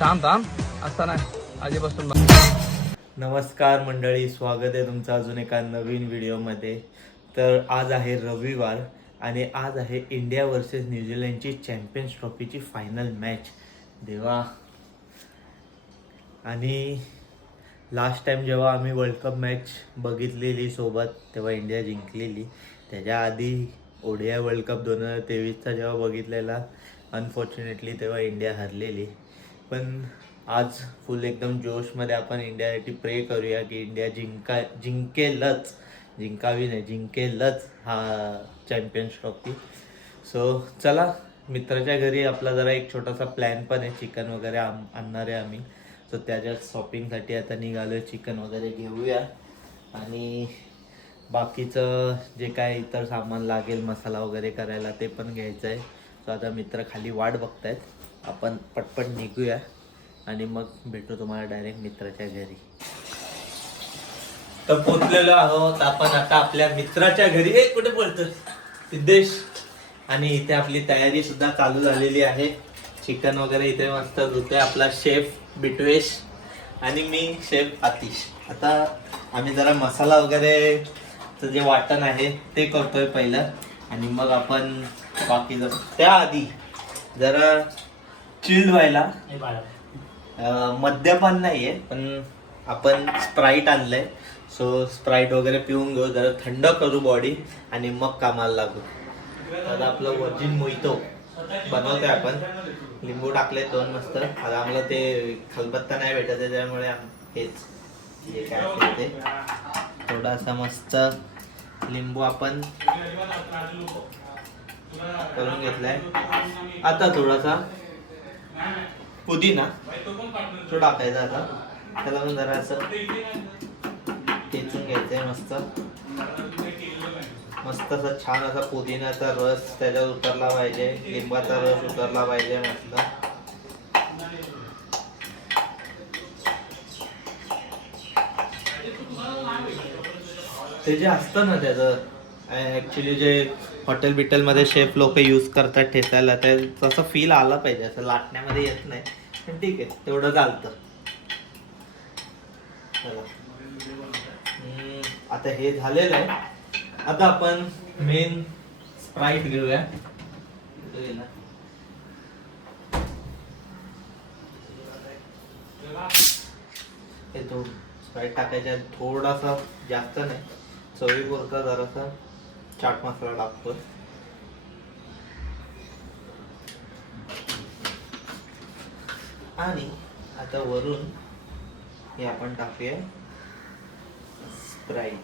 थांब असता नाही आधीपासून. नमस्कार मंडळी, स्वागत आहे तुमचं अजून एका नवीन व्हिडिओमध्ये. तर आज आहे रविवार आणि आज आहे इंडिया वर्सेस न्यूझीलंडची चॅम्पियन्स ट्रॉफीची फायनल मॅच. देवा, आणि लास्ट टाइम जेव्हा आम्ही वर्ल्ड कप मॅच बघितलेली सोबत तेव्हा इंडिया जिंकलेली. त्याच्या आधी ओडिया वर्ल्ड कप 2023चा जेव्हा बघितलेला अनफॉर्च्युनेटली तेव्हा इंडिया हरलेली. पण आज फुल एकदम जोशमध्ये आपण इंडियासाठी प्रे करूया की इंडिया जिंकेलच हा चॅम्पियन्स ट्रॉफी. सो चला, मित्राच्या घरी आपला जरा एक छोटासा प्लॅन पण आहे. चिकन वगैरे आणणार आहे आम्ही. सो त्याच्या शॉपिंगसाठी आता निघालो. चिकन वगैरे घेऊया आणि बाकीचं जे काय इतर सामान लागेल मसाला वगैरे करायला ते पण घ्यायचं आहे. सो आता मित्र खाली वाट बघतायत, आपण पटपट निघूया आणि मग भेटू तुम्हाला डायरेक्ट मित्राच्या घरी. तर पोचलेलो आहोत आपण आता आपल्या मित्राच्या घरी. कुठे बोलतो सिद्धेश. आणि इथे आपली तयारी सुद्धा चालू झालेली आहे. चिकन वगैरे इथे मस्त धुतोय आपला शेफ बिटवेश आणि मी शेफ आतिश. आता आम्ही जरा मसाला वगैरे जे वाटण आहे ते करतोय पहिलं आणि मग आपण बाकी त्याआधी जरा चिल्ड व्हायला मद्यपान नाहीये पण आपण स्प्राईट आणलंय. सो स्प्राईट वगैरे पिऊन घेऊ, जरा थंड करू बॉडी आणि मग कामाला लागू. आता आपलं वर्जिन मोहितो बनवतोय आपण. लिंबू टाकले 2 मस्त. आता आम्हाला ते खलबत्ता नाही भेटत आहे त्यामुळे हेच जे काय असेल ते थोडासा मस्त लिंबू आपण करून घेतलाय. आता थोडासा पुदिना तो टाकायचा. आता त्याला पण जरा असं ठेचून घ्यायचंय मस्त असा छान असा पुदिन्याचा रस त्याच्यात उतरला पाहिजे, लिंबाचा रस उतरला पाहिजे मस्त. ते जे असतं ना त्याचं ऍक्च्युली जे हॉटेल बिटेलमध्ये शेफ लोक यूज करतात ठेचायला, ते तसं फील आला पाहिजे. असं लाटण्यामध्ये येत नाही पण ठीक आहे, तेवढं चालतं. आता हे झालेलं आहे. आता आपण मेन स्प्राईट घेऊया. हे तो स्प्राईट टाकायच्या थोडासा, जास्त नाही, चवीपुरता जरासा चाट मसाला टाकतो. आणि आता वरून हे आपण टाकूया स्प्राईट.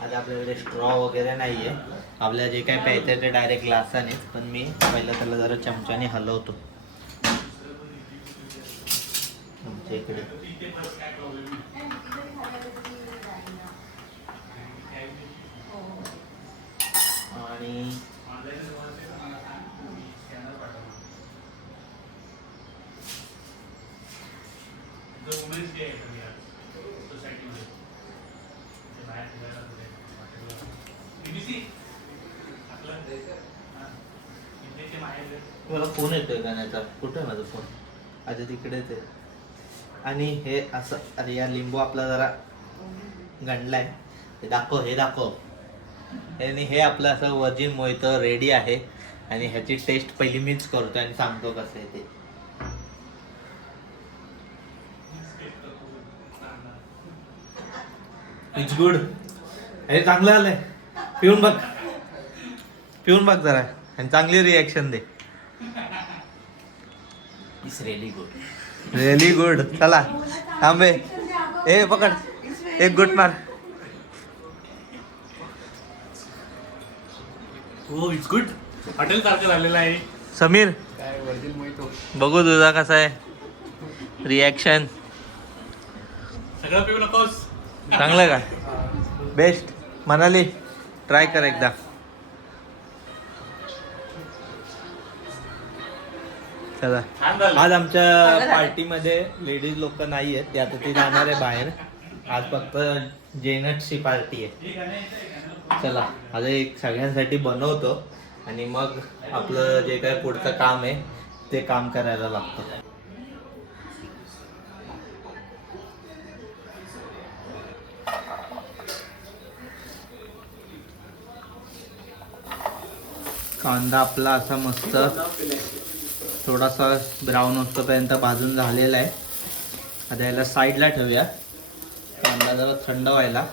आता आपल्याकडे स्ट्रॉ वगैरे नाहीये, आपल्याला जे काय प्यायचं ते डायरेक्ट ग्लासानेच. पण मी पहिलं त्याला जरा चमच्याने हलवतो. इकडे आणि मला फोन येतोय गाण्याचा. कुठे आहे माझा फोन? आता तिकडेच आहे. आणि हे असं, अरे या लिंबू आपला जरा गंडलाय. हे दाखव. आणि हे आपलं असं वर्जिन मोहितो रेडी आहे. आणि ह्याची टेस्ट पहिली मीच करतो आणि सांगतो कसं आहे ते. It's good. हे चांगलं आलंय. पिऊन बघ जरा आणि चांगली reaction they. It's really good. चला थांबे, ए पकड, एक गुट मार. हो, इट्स गुड. हॉटेल सारखं झालेलं आहे. समीर काय वर्जिन मोहितो बघू तुझा कसा आहे रिॲक्शन. सगळं पिऊ नकोस. चांगलं का? बेस्ट. मनाली ट्राय कर एकदा. चला, आज आमच्या पार्टीमध्ये लेडीज लोक नाही आहेत, ते आता ते जाणार आहे बाहेर. आज फक्त जेंट्सची पार्टी आहे. चला आता एक सगळ्यांसाठी बनवतो आणि मग आपलं जे काय पुढचं काम आहे ते काम करायला लागतं. कांदा आपला असा मस्त थोडासा ब्राऊन होतपर्यंत भाजून झालेला आहे. आता याला साईडला ठेवूया, कांदा जरा थंड व्हायला,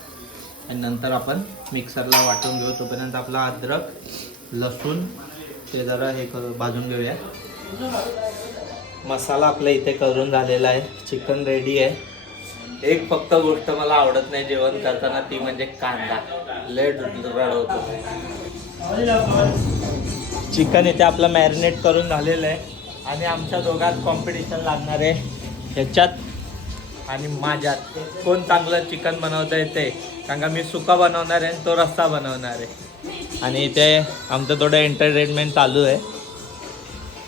आणि नंतर आपण मिक्सरला वाटून घेऊ. तोपर्यंत आपला अद्रक लसूण ते जरा हे भाजून घेऊया. मसाला आपला इथे करून झालेला आहे, चिकन रेडी आहे. एक फक्त गोष्ट मला आवडत नाही जेवण करताना, ती म्हणजे कांदा. लय रडवतो. चिकन इथे आपलं मॅरिनेट करून झालेलं आहे आणि आमच्या दोघात कॉम्पिटिशन लागणार आहे ह्याच्यात आणि माझ्यात, कोण चांगलं चिकन बनवता येते. कारण का मी सुका बनवणार आहे आणि तो रस्सा बनवणार आहे. आणि इथे आमचं थोडं एंटरटेनमेंट चालू आहे.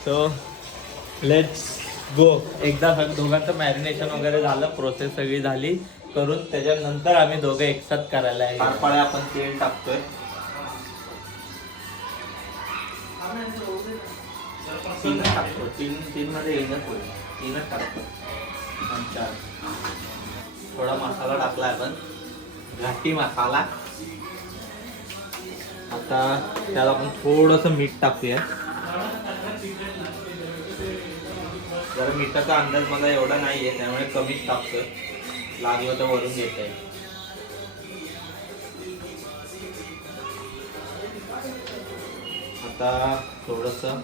So let's go. एकदा दोघांचं मॅरिनेशन वगैरे झालं, प्रोसेस सगळी झाली करून, त्याच्यानंतर आम्ही दोघं एकसाथ करायला आहे. पाळ्या आपण तेल टाकतोय. तीनच टाकतो, तीन मध्ये येणं होईल. तीनच टाकतो. थोडा मसाला टाकला आपण, घाटी मसाला. आता त्याला आपण थोडंसं मीठ टाकूया. जरा मिठाचा अंदाज मला एवढा नाही आहे, त्यामुळे कमीच टाकतोय. लागलं तर वरून घेता येईल. आता थोडंसं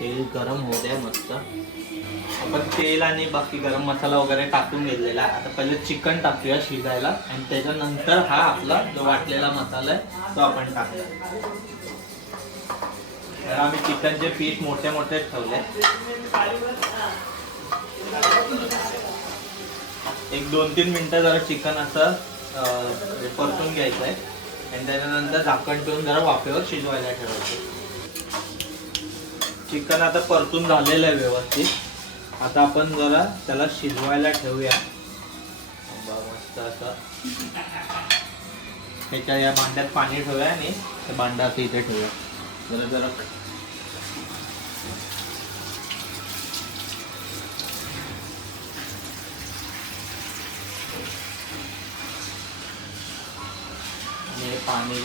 तेल गरम होऊ द्या मस्त. आपण तेल आणि बाकी गरम मसाला वगैरे टाकून घेतलेला. आता पहिले चिकन टाकूया शिजायला आणि त्याच्यानंतर हा आपला जो वाटलेला मसाला आहे तो आपण टाकूया. तर आम्ही चिकनचे पीस मोठे मोठे ठेवले. एक 2-3 मिनिटं जरा चिकन असं परतून घ्यायचं आहे आणि त्याच्यानंतर झाकण ठेवून जरा वाफेवर शिजवायला ठेवायचं. चिकन आता परतून झालेलं आहे व्यवस्थित. आता आपण जरा त्याला शिजवायला ठेवूया मस्त असं. ह्याच्या या भांड्यात पाणी ठेवूया आणि ते भांडं असं इथे ठेवूया. जरा जरा आणि पाणी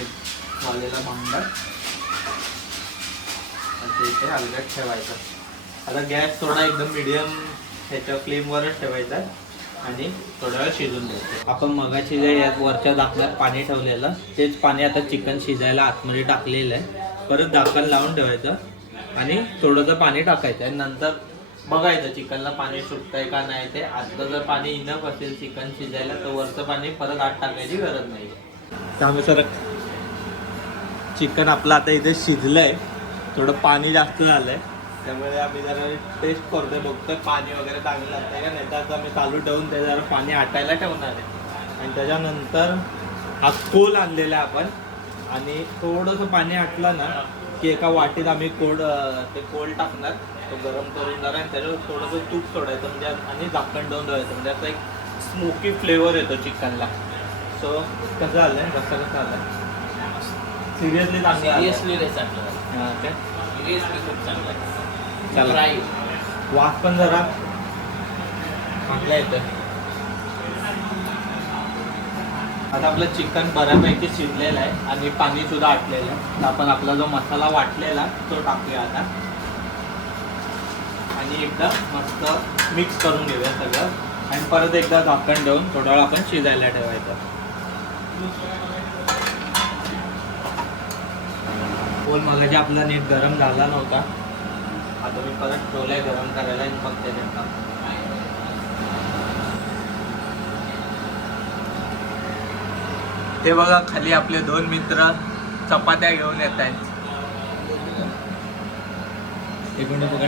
झालेला भांडा इथे अलगद ठेवायचा. आता गॅस थोडा एकदम मिडियम ह्याच्या फ्लेमवरच ठेवायचा आणि थोडा वेळ शिजून द्यायचं. आपण मगाशी जे या वरच्या झाकणात पाणी ठेवलेलं तेच पाणी आता चिकन शिजायला आतमध्ये टाकलेलं आहे. परत झाकण लावून ठेवायचं आणि थोडंसं पाणी टाकायचं आणि नंतर बघायचं चिकनला पाणी सुटतंय का नाही. ते आतलं जर पाणी इनफ असेल चिकन शिजायला तर वरचं पाणी परत आत टाकायची गरज नाही. त्यानुसार चिकन आपलं आता इथे शिजलंय, थोडं पाणी जास्त झालंय, त्यामुळे आम्ही जरा टेस्ट करतोय, बघतोय पाणी वगैरे चांगलं लागतंय का नाही. तर आता आम्ही चालू ठेवून ते जरा पाणी आटायला ठेवणार आहे आणि त्याच्यानंतर हा कोल आणलेला आहे आपण. आणि थोडंसं पाणी आटलं ना की एका वाटीत आम्ही ते कोल टाकणार, तो गरम करून जरा आणि त्याच्यावर थोडंसं तूप सोडायचं म्हणजे आणि झाकण ठेवून ठेवायचं म्हणजे आता एक स्मोकी फ्लेवर येतो चिकनला. सो कसं झालंय, कसं झालंय सिरियसली चांगलं. खूप चांगला वास पण जरा चांगला येतोय. आता आपलं चिकन बऱ्यापैकी शिजलेलं आहे आणि पाणी सुद्धा आटलेलं आहे. तर आपण आपला जो मसाला वाटलेला तो टाकूया आता आणि एकदा मस्त मिक्स करून घेऊया सगळं आणि परत एकदा झाकण ठेवून थोडा वेळ आपण शिजायला ठेवायचं. पोल मगाशी आपला नीट गरम झाला नव्हता, आता मी परत ठेवलाय गरम करायला आणि मग त्याच्यात टाकतो. ते बघा खाली आपले 2 मित्र चपात्या घेऊन येत आहेत. इकडून बघा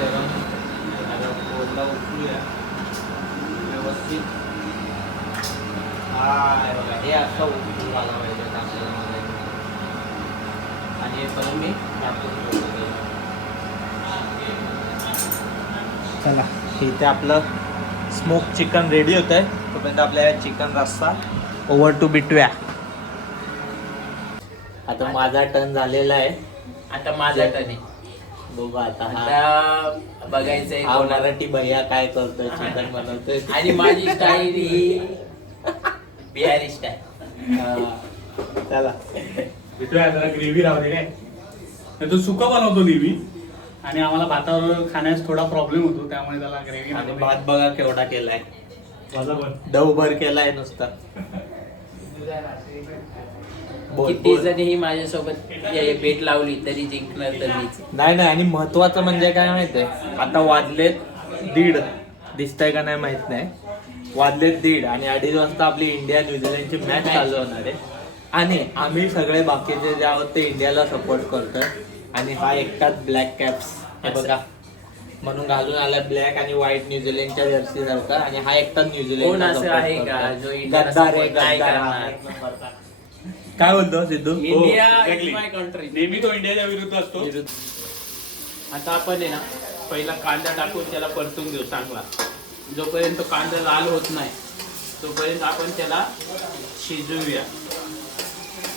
गरम पोलला उचलूया व्यवस्थित. हा बघा हे असं उचलून झाला पाहिजे आणि हे परत मी टाकून. चला इथे आपलं स्मोक चिकन रेडी होत आहे. तोपर्यंत आपल्या चिकन रस्सा ओव्हर टू बिटव्या. आता माझा टर्न झालेला आहे. आता माझा टर्न आहे. बघू आता आता बघायचंय हा कोणाला. मराठी भैया काय करतोय, चिकन बनवतोय. आणि माझी स्टाईल ही बिहारी स्टाईल. चला भेटूया जरा ग्रेव्ही राहते काय नाही तो सुका बनवतो नेहमी आणि आम्हाला भातावर खाण्यास थोडा प्रॉब्लेम होतो त्यामुळे त्याला ग्रेव्ही आणि भात बघा केवढा केलाय, माझा पण डवभर केलाय नुसता. बोल, किती बोल. जणीही माझ्यासोबत बेट लावली तरी जिंकणार तर मीच. नाही आणि महत्वाचं म्हणजे काय माहितीये, आता वाजलेत 1:30. दिसतंय का नाही माहित नाही. वाजलेत 1:30 आणि 2:30 वाजता आपली इंडिया न्यूझीलंडची मॅच चालू होणार आहे. आणि आम्ही सगळे बाकीचे जे आहोत ते इंडियाला सपोर्ट करतोय. आणि हा एकटाच ब्लॅक कॅप्स हे बघा म्हणून घालून आला, ब्लॅक आणि व्हाईट न्यूझीलंडच्या जर्सी सारखा. आणि हा एकटाच कोण न्यूझीलंड असं आहे का जो इंडियाला गद्दार आहे, support नाही गद्दार. करणार? काय बोलतो Sidhu? India exactly. Is my country. नेहमी तो इंडियाच्या विरुद्ध असतो. आता आपण आहे ना पहिला कांदा टाकून त्याला परतून घेऊ चांगला. जोपर्यंत कांदा लाल होत नाही तोपर्यंत आपण त्याला शिजवूया.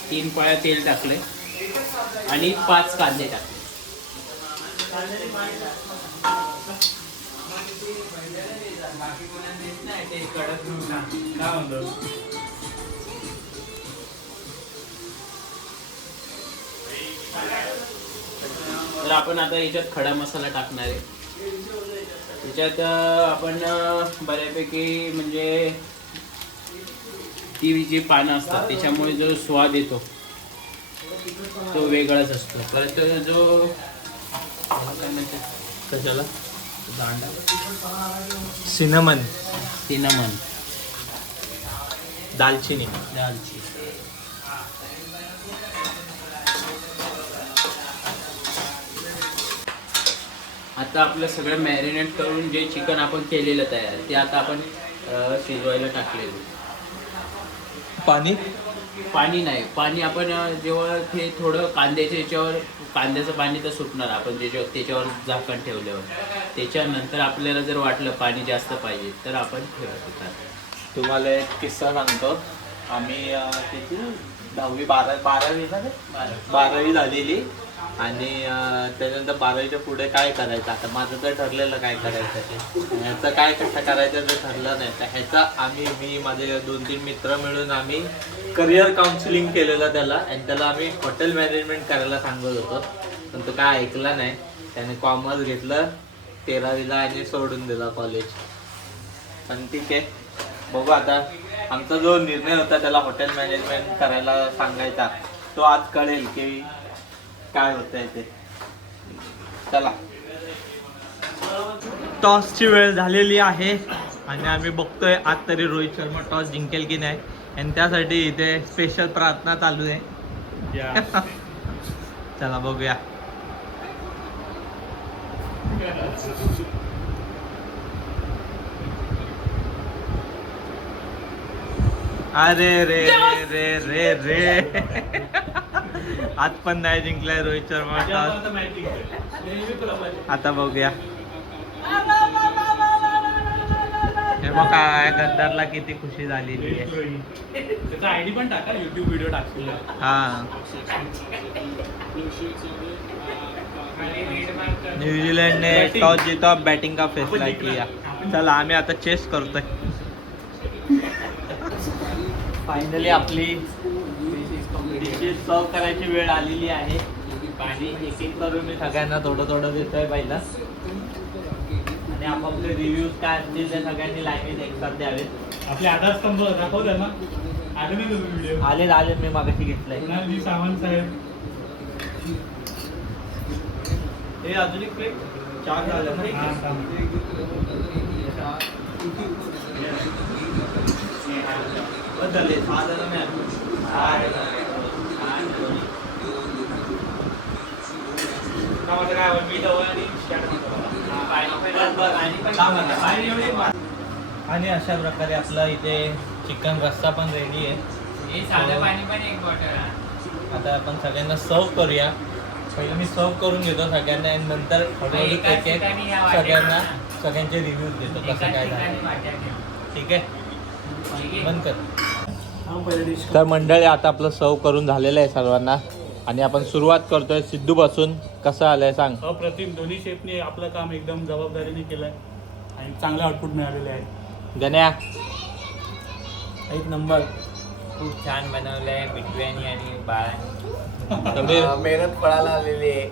3 पळ्या तेल टाकले आणि 5 कांदे टाकले. काय म्हणतो तर आपण आता याच्यात खडा मसाला टाकणार आहे. याच्यात आपण बऱ्यापैकी म्हणजे ती जी पानं असतात त्याच्यामुळे जो स्वाद येतो तो वेगळाच असतो. परत जो कशाला दांडा सिनमन, सिनमन, दालचिनी. दालचिनी. आता आपलं सगळं मॅरिनेट करून जे चिकन आपण केलेलं तयार ते आता आपण शिजवायला टाकलेलं. पाणी नाही, पाणी आपण जेव्हा ते थोडं कांद्याच्या याच्यावर कांद्याचं पाणी तर सुटणार आपण त्याच्यावर झाकण ठेवल्यावर. त्याच्यानंतर आपल्याला जर वाटलं पाणी जास्त पाहिजे तर आपण ठेवायचं. तुम्हाला एक किस्सा सांगतो. आम्ही किती 10वी 12वी झालेली आणि त्यानंतर 12वीच्या पुढे काय करायचं. आता माझं तर ठरलेलं काय करायचं ते, ह्याचं काय कसं करायचं ते ठरलं नाही. तर ह्याचा मी माझे 2-3 मित्र मिळून आम्ही करिअर काउन्सिलिंग केलेलं त्याला. आणि त्याला आम्ही हॉटेल मॅनेजमेंट करायला सांगत होतो, पण तो काय ऐकला नाही. त्याने कॉमर्स घेतलं 13वीला आणि सोडून दिला कॉलेज. पण ठीक आहे, बघू आता. आमचा जो निर्णय होता त्याला हॉटेल मॅनेजमेंट करायला सांगायचा तो आज कळेल की काय होतंय ते. चला, टॉसची वेळ झालेली आहे आणि आम्ही बघतोय आज तरी रोहित शर्मा टॉस जिंकेल की नाही. आणि त्यासाठी इथे स्पेशल प्रार्थना चालू आहे. चला बघूया. अरे रे रे रे रे आज पण नाही जिंकलाय रोहित शर्मा टॉस. आता बघूया. हे बघा गद्दारला किती खुशी झालेली आहे. त्याचा आयडी पण टाका, युट्यूब व्हिडिओ टाकशील. हा, न्यूझीलंडने टॉस जीता बॅटिंग का फैसला किया. चला आम्ही आता चेस करतोय. फायनली आपली डिशेस सर्व करायची वेळ आलेली आहे. पाणी एक एक करून मी सगळ्यांना थोडं थोडं देतोय पहिला. आणि आपापले रिव्ह्यूज काय असतील ते सगळ्यांनी लाईनीत एकसाथ द्यावेत. आपले आधारस्तंभ दाखव त्यांना. आले नाही तुम्ही व्हिडिओ. आले मी मागाशी घेतलंय. कुणाल सावंत साहेब. हे अजून एक प्लेट 4 झालं ना. हा, बदलले 6 जण नाही आले. आणि अशा प्रकारे आपला इथे चिकन रस्सा पण रेडी आहे. पाणी पण एक बॉटल. आता आपण सगळ्यांना सर्व करूया. पहिले मी सर्व करून घेतो सगळ्यांना आणि नंतर हळूहळू एक एक सगळ्यांचे रिव्ह्यूज देतो कसं काय झालं. ठीक आहे, बंद कर. तर मंडळी आता आपलं सर्व करून झालेलं आहे सर्वांना आणि आपण सुरुवात करतोय सिद्धू पासून. कसं आलंय सांग. अप्रतिम. दोन्ही शेफने आपलं काम एकदम जबाबदारीने केलंय आणि चांगलं आउटपुट मिळालेले आहे. गण्या एक नंबर. खूप छान बनवलंय बिटव्यानी आणि बाळांनी. समीर मेहनत फळाला आलेली आहे.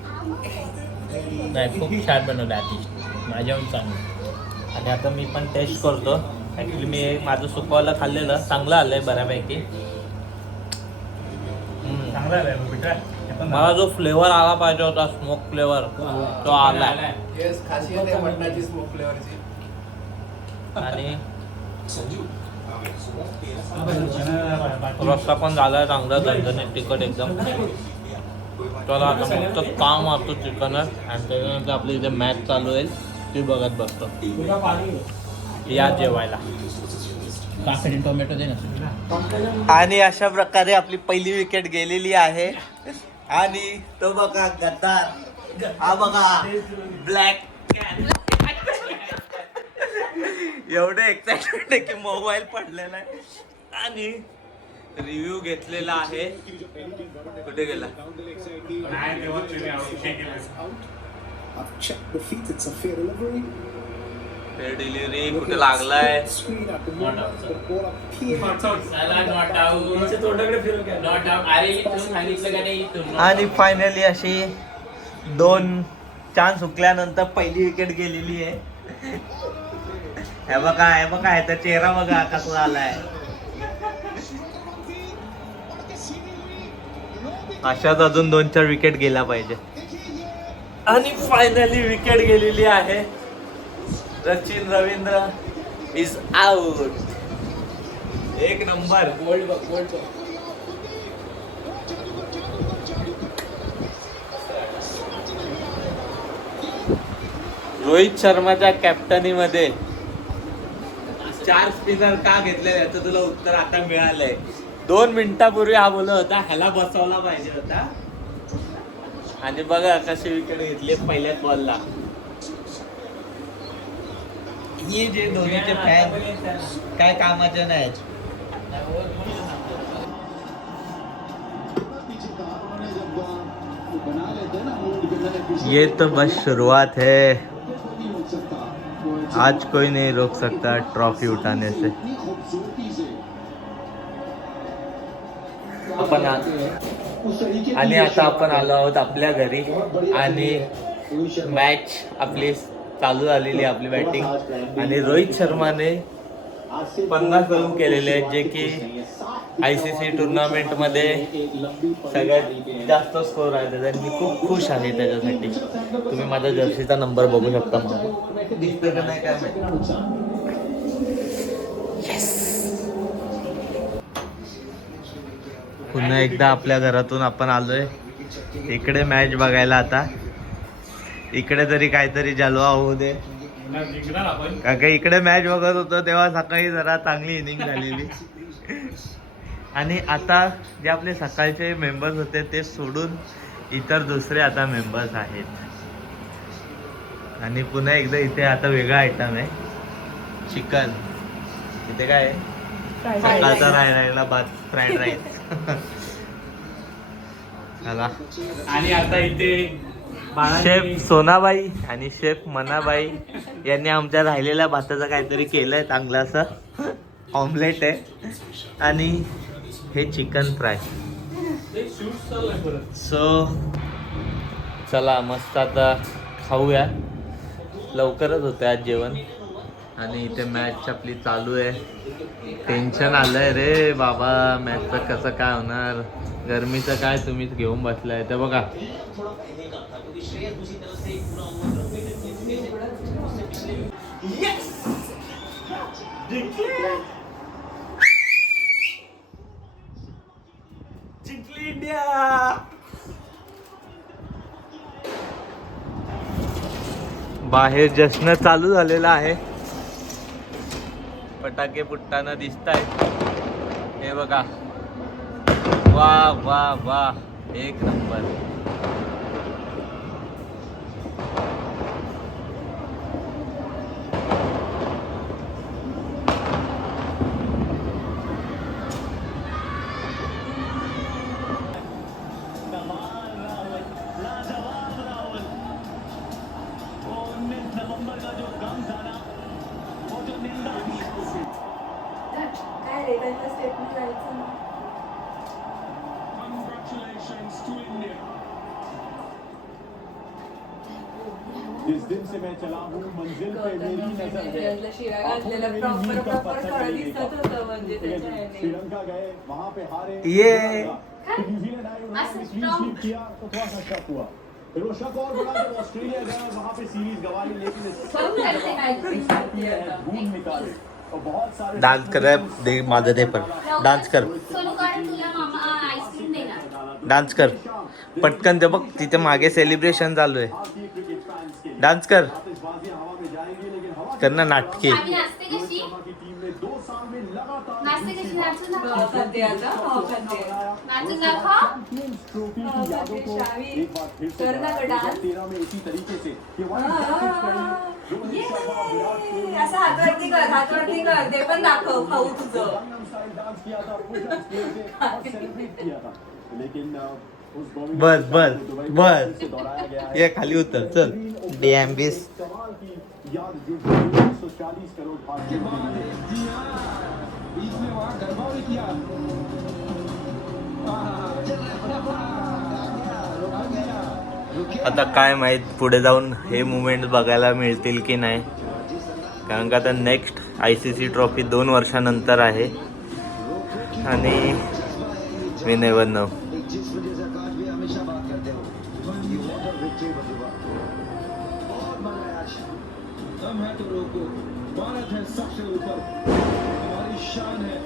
नाही, खूप छान बनवलं आतिश, माझ्याहून चांगलं. आणि आता मी पण टेस्ट करतो. ॲक्च्युली मी माझं सुकवायला खाल्लेलं चांगलं आलंय बऱ्यापैकी. चांगलं आहे बेटा. मला जो फ्लेवर आला पाहिजे होता स्मोक फ्लेवर तो आलाय. येस, खासियत आहे मटणाची स्मोक फ्लेवरची. आणि रस्सा पण झालाय चांगला झणझणीत तिखट एकदम. चला आता फक्त काम असतो चिकन आणि त्याच्यानंतर आपली इथे मॅच चालू होईल ती बघत बसतो. या जेवायला. काकडी टोमॅटो दे ना. आणि अशा प्रकारे आपली पहिली विकेट गेलेली आहे. आणि तो बघा गद्दार, हा बघा ब्लॅक कॅन. एवढे एक्साइटेड आहे की मोबाईल पडलेला आहे आणि रिव्ह्यू घेतलेला आहे. कुठे गेला? फेअर डिलिव्हरी कुठे लागलाय? आणि फायनली अशी 2 चान्स हुकल्यानंतर पहिली विकेट गेलेली आहे. हे बघा ह्याचा चेहरा बघा कसा आलाय. अशाच अजून 2-4 विकेट गेला पाहिजे. आणि फायनली विकेट गेलेली आहे. Sachin Ravindra is out. एक नंबर. रोहित शर्माच्या कॅप्टनीमध्ये 4 स्पिनर का घेतले याचं तुला उत्तर आता मिळालंय. 2 मिनिटापूर्वी हा बोलत होता ह्याला बसवला पाहिजे होता. आणि बघा कशी विकेट घेतली पहिल्याच बॉलला. हे जे धोनीचे फॅन काय कामाचे नाहीत. ये तो बस शुरुआत है. आज कोई नहीं रोक सकता ट्रॉफी उठाने से. आपण आणि आता आपण आलो आहोत आपल्या घरी आणि मॅच आपली चालू झालेली आपली बॅटिंग. आणि रोहित शर्माने 50 रन केलेले आहेत जे की ICC टुर्नामेंटमध्ये सगळ्यात जास्त स्कोर आहे. त्याचा मी खूप खुश आहे त्याच्यासाठी. तुम्ही माझ्या जर्सीचा नंबर बघू शकता. मला दिसतं का नाही काय माहिती. पुन्हा एकदा आपल्या घरातून आपण आलोय इकडे मॅच बघायला. आता इकडे तरी काहीतरी जलवा होऊ दे. कारण का इकडे मॅच बघत होतो तेव्हा सकाळी जरा चांगली इनिंग झालेली. आणि आता जे आपले सकाळचे मेंबर्स होते ते सोडून इतर दुसरे आता मेंबर्स आहेत. आणि पुन्हा एकदा इथे आता वेगळा आयटम आहे चिकन. इथे काय आहे? सकाळचा राहिला भात फ्राईड राईस. चला. आणि आता इथे शेफ सोनाबाई आणि शेफ मनाबाई यांनी आमच्या राहिलेल्या भाताचं काहीतरी केलंय चांगलं असं. ऑमलेट आहे आणि हे चिकन फ्राय. सो चला मस्त आता खाऊया. लवकरच होतं आज जेवण. आणि इथे मॅच आपली चालू आहे. टेन्शन आलंय रे बाबा मॅचचं कसं काय होणार. गरमीचं काय तुम्हीच घेऊन बसलाय. तर बघा जिंकली इंडिया. बाहेर जश्न चालू झालेला आहे. फटाके फुटताना दिसत आहेत. हे बघा वा वा वा एक नंबर. पहिल्या स्टेपने जायचं ना. जिस दिन से मैं चला हूँ मंजिल पे मेरी नजर है शिरा घातलेलं प्रॉपर थोडं दिसत होतं म्हणजे त्याच्या ह्याने. श्रीलंका गए वहाँ पे हारे ये फिर न्यूजीलैंड आए उन्होंने क्लीन स्वीप किया तो थोड़ा सा शक हुआ फिर वो शक और बढ़ा जब ऑस्ट्रेलिया गए वहाँ पे सीरीज गंवाई लेकिन ढूंढ निकाले और बहुत सारे डान्स कर दे माझं ते पण डान्स कर सोनू कारण तुला मामा आईस्क्रीम देणार. डान्स कर पटकन ते बघ तिथे मागे सेलिब्रेशन चालू आहे डान्स कर आतिशबाजी हवा में जाएंगे लेकिन हवा कर ना नाटके आम्ही नाचते कशी की टीम ने 2 साल में लगातार नाचते कशी नाचून दाखव. खाते आता खाते. नाचून दाखव. चैंपियंस ट्रॉफी की यादों को एक बार फिर से करना का डांस. 2013 में इसी तरीके से ये वन असं हातवरती कर ते पण दाखव खाऊ तुझं. डांस किया था पुशअप्स किए थे और सेलिब्रेट किया था लेकिन उस बस बस बस से दोहराया गया है ये खाली उतर चल डीएमबीस कमाल की याद जुड़ गई 140 करोड़ भारतीय आता काय माहित पुढे जाऊन हे मुवमेंट बघायला मिळतील की नाही कारण का आता नेक्स्ट ICC ट्रॉफी 2 वर्षानंतर आहे आणि मी नेवर नो भारत है सबसे ऊपर हमारी शान है